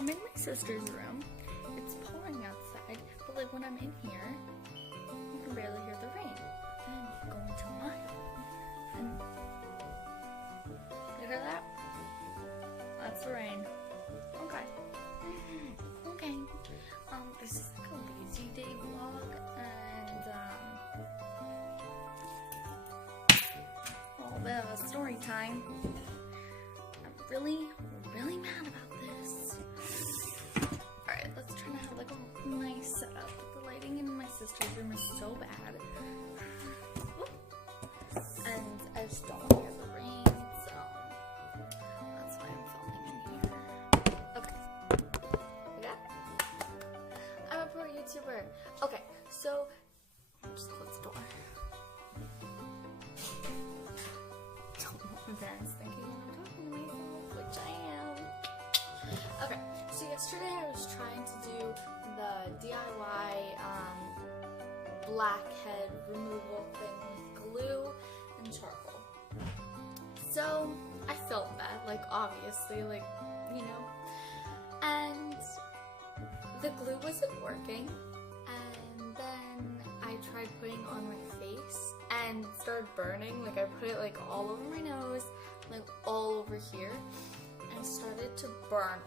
I'm in my sister's room. It's pouring outside, but like when I'm in here, you can barely hear the rain. Then you go into my room, and you hear that? That's the rain. Okay. Okay. This is like a lazy day vlog, and a little bit of a story time. I'm really mad about this. Alright, let's try to have like a nice setup. The lighting in my sister's room is so bad. And I just don't want to hear the rain, so that's why I'm filming in here. Okay. You got it? I'm a pro YouTuber. Okay, so just close the door. Don't want Van's thinking I'm talking to myself, which I am. Okay, so yesterday I was trying to do the DIY blackhead removal thing with glue and charcoal. So I felt bad, like obviously, like, you know, and the glue wasn't working, and then I tried putting it on my face and it started burning. Like I put it like all over my nose, like all over here, and it started to burn,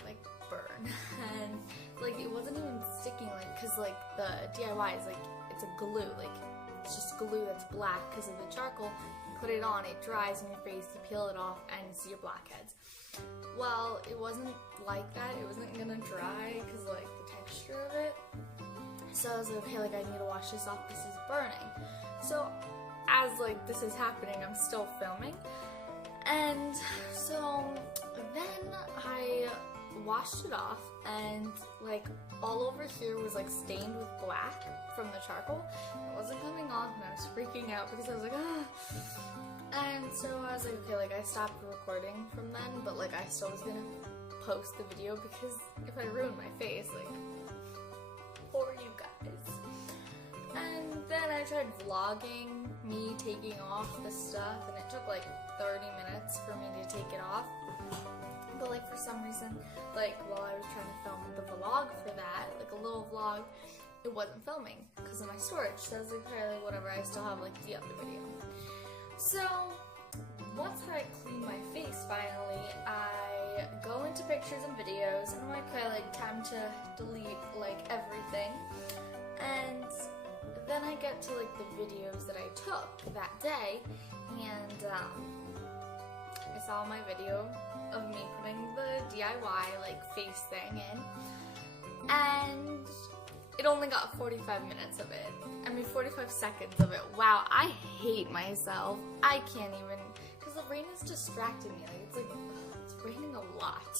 and like it wasn't even sticking, like, cause like the DIY is like, it's a glue, like it's just glue that's black because of the charcoal. You put it on, it dries on your face, you peel it off, and you see your blackheads. Well, it wasn't like that. It wasn't gonna dry because like the texture of it. So I was like, okay, like I need to wash this off. This is burning. So as like this is happening, I'm still filming, and so then I washed it off, and like all over here was like stained with black from the charcoal. It wasn't coming off, and I was freaking out because I was like, ah. And so I was like, okay, like I stopped recording from then, but like I still was gonna post the video because if I ruined my face, like, for you guys. And then I tried vlogging me taking off the stuff, and it took like 30 minutes for me to take it off. But like for some reason, like while I was trying to film the vlog for that, like a little vlog, it wasn't filming because of my storage. So I was like, okay, like whatever, I still have like the other video. So once I clean my face finally, I go into pictures and videos, and I'm like, okay, like time to delete like everything. And then I get to like the videos that I took that day, and I saw my video of me putting the DIY like face thing in, and it only got 45 minutes of it. I mean 45 seconds of it. Wow, I hate myself. I can't even, because the rain is distracting me. Like it's raining a lot.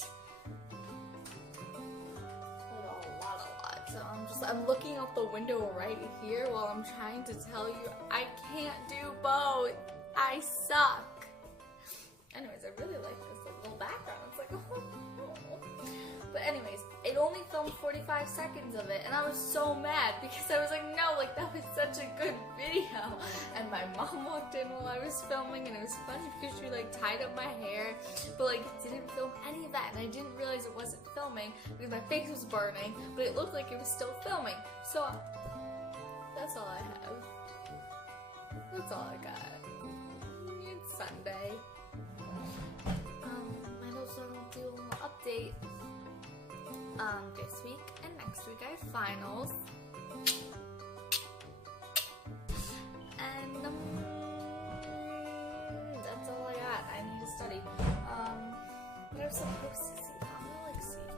So I'm looking out the window right here while I'm trying to tell you I can't do both. I suck. Anyways, I really like this like, little background. It's like, oh. But anyways, it only filmed 45 seconds of it, and I was so mad because I was like, no, like that was such a good video. And my mom walked in while I was filming, and it was funny because she like tied up my hair, but like didn't film any of that, and I didn't realize it wasn't filming because my face was burning, but it looked like it was still filming. So that's all I have. That's all I got. It's Sunday. Might also do a little update. This week and next week I have finals. And that's all I got. I need to study. What I'm supposed to see. I'm gonna like see.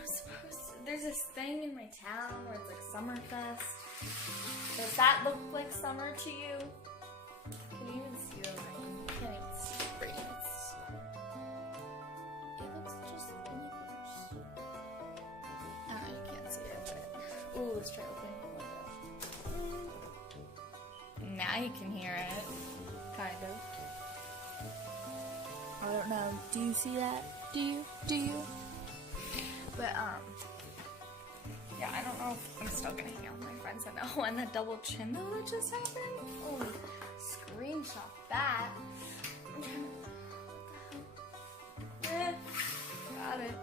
I'm supposed to, there's this thing in my town where it's like Summerfest. Does that look like summer to you? Can you even see the rain? You can't even see the rain. It looks just like ooh, let's try opening the window. Now you can hear it. Kind of. I don't know. Do you see that? Do you? Do you? But, yeah, I don't know if I'm still gonna hang out with my friends. I know. And that double chin though that just happened. Oh, screenshot that. I'm trying to. Got it.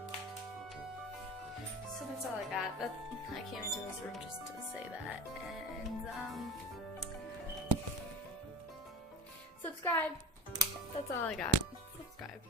that's all I got. I came into this room just to say that. And, subscribe. That's all I got. Subscribe.